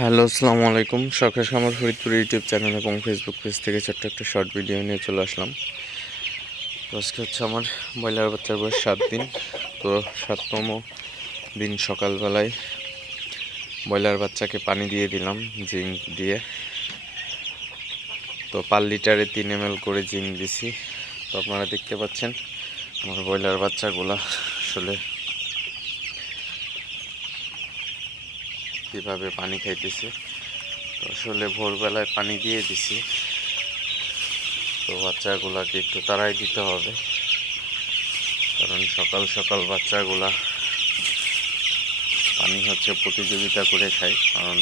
Hello, আসসালামু আলাইকুম। সকাল আমার ফরিদপুর ইউটিউব চ্যানেল এবং ফেসবুক পেজ থেকে ছোট্ট একটা শর্ট ভিডিও নিয়ে চলে আসলাম। তো আজকে হচ্ছে আমার ব্রয়লার বাচ্চার বয়স সাত দিন। তো সাততম দিন সকালবেলায় ব্রয়লার বাচ্চাকে পানি দিয়ে দিলাম, জিঙ্ক দিয়ে। তো পার লিটারে তিন এম করে জিঙ্ক দিছি। তো আপনারা দেখতে পাচ্ছেন, আমার ব্রয়লার বাচ্চাগুলা আসলে কীভাবে পানি খাইতেছে। তো আসলে ভোরবেলায় পানি দিয়ে দিছি। তো বাচ্চাগুলাকে একটু তাড়াই দিতে হবে। কারণ সকাল সকাল বাচ্চাগুলা পানি হচ্ছে প্রতিযোগিতা করে খায়। কারণ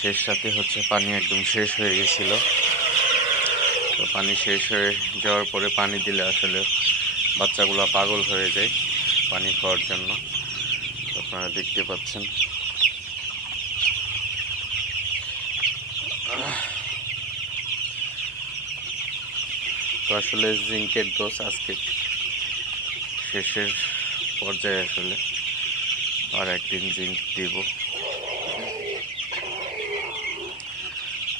শেষ সাথে হচ্ছে পানি একদম শেষ হয়ে গেছিল। তো পানি শেষ হয়ে যাওয়ার পরে পানি দিলে আসলে বাচ্চাগুলা পাগল হয়ে যায় পানি খাওয়ার জন্য। আপনারা দেখতে পাচ্ছেন। তো আসলে জিঙ্কের ডোজ আজকে শেষের পর্যায়ে আসলে আর একদিন জিঙ্ক দিব।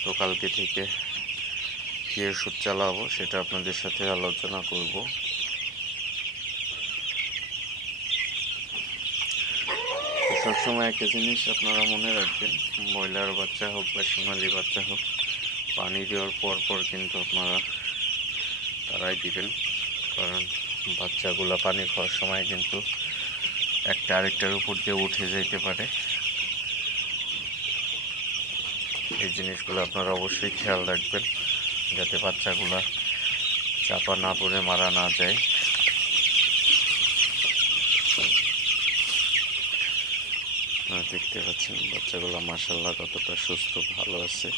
তো কালকে থেকে কী ওষুধ চালাবো সেটা আপনাদের সাথে আলোচনা করব। সবসময় একটা জিনিস আপনারা মনে রাখবেন, ব্রয়লার বাচ্চা হোক বা সোনালি বাচ্চা হোক, পানি দেওয়ার পর পর কিন্তু আপনারা তারাই দিবেন। কারণ বাচ্চাগুলো পানি খাওয়ার সময় কিন্তু একটা আরেকটার উপর দিয়ে উঠে যেতে পারে। এই জিনিসগুলো আপনারা অবশ্যই খেয়াল রাখবেন, যাতে বাচ্চাগুলা চাপা না পড়ে, মারা না যায়। আপনারা দেখতে পাচ্ছেন বাচ্চাগুলো মাসাল্লাহ কতটা সুস্থ, ভালো আছে।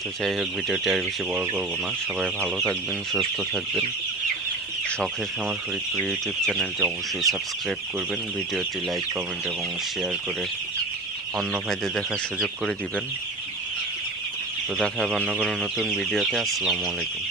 তো যাই হোক, ভিডিওটি আর বেশি বড় করব না। সবাই ভালো থাকবেন, সুস্থ থাকবেন। শখের খামার ফরিদপুর ইউটিউব চ্যানেলটি অবশ্যই সাবস্ক্রাইব করবেন। ভিডিওটি লাইক, কমেন্ট এবং শেয়ার করে অন্য ভাইদের দেখার সুযোগ করে দিবেন। তো দেখা হবে অন্য কোনো নতুন ভিডিওতে। আসসালামু আলাইকুম।